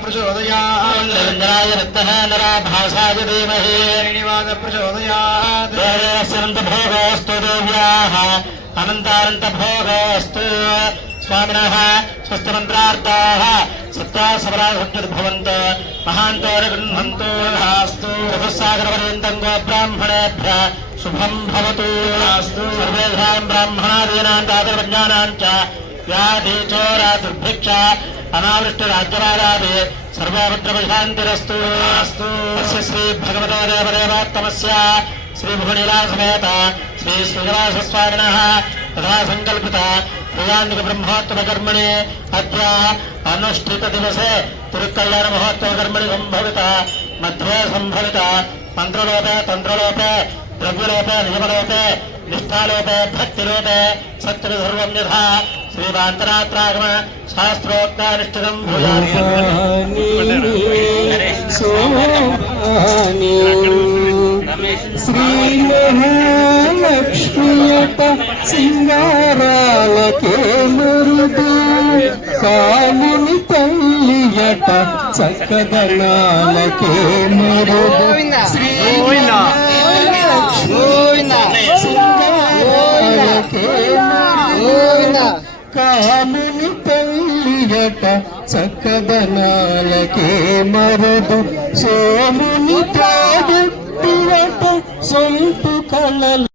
ప్రచోదయాయ రక్తః నరాభాసాయ ధీమహి. శ్రీనివాస ప్రచోదయాత్. భోగోస్తు దేవ్యాః. అనంతానంత భోగోస్తు స్వామినః స్వస్థమంత్రార్థాః సత్వా సమరాభవంత మహాంతోర గృహంతో సాగరపర్యంతం గోబ్రాహ్మణేభ్య శుభం భవతు. సర్వేషాం బ్రాహ్మణాదీనాం తాతృజ్ఞానాం చ भवतु अस्तु सर्वेषां ब्राह्मणादीनां दातृज्ञानां च व्याधिचोरा दुर्भिक्ष अनावृष्टिराज्यवादादि सर्वभद्रमशान्तिरस्तु अस्तु अस्य श्री भगवतो देवदेवात्तमस्य श्री भुवनीलासमेत श्री श्रीनिवासस्वामिनः तथा सङ्कल्पित क्रियान्विक ब्रह्मोत्तमकर्मणि अद्य अनुष्ठितदिवसे तिरुकल्याणमहोत्तमकर्मणि सम्भवित मध्ये सम्भवित मन्त्रलोपे तन्त्रलोपे द्रव्यलोपे नियमलोपे निष्ठालोपे भक्तिलोपे సత్యం సర్వం యథా శ్రీమాంతరాత్రాగమ శాస్త్రోక్తానిష్ఠితం శ్రీమహాలక్ష్మియత సింగారాలకే మురుడు కాలిని తల్లియట చక్కదనాలకే మురుడు శ్రీ కాముని తల్లియట చక్కదనాలకే మరదు. సోముని తాడు సొంపు కళలు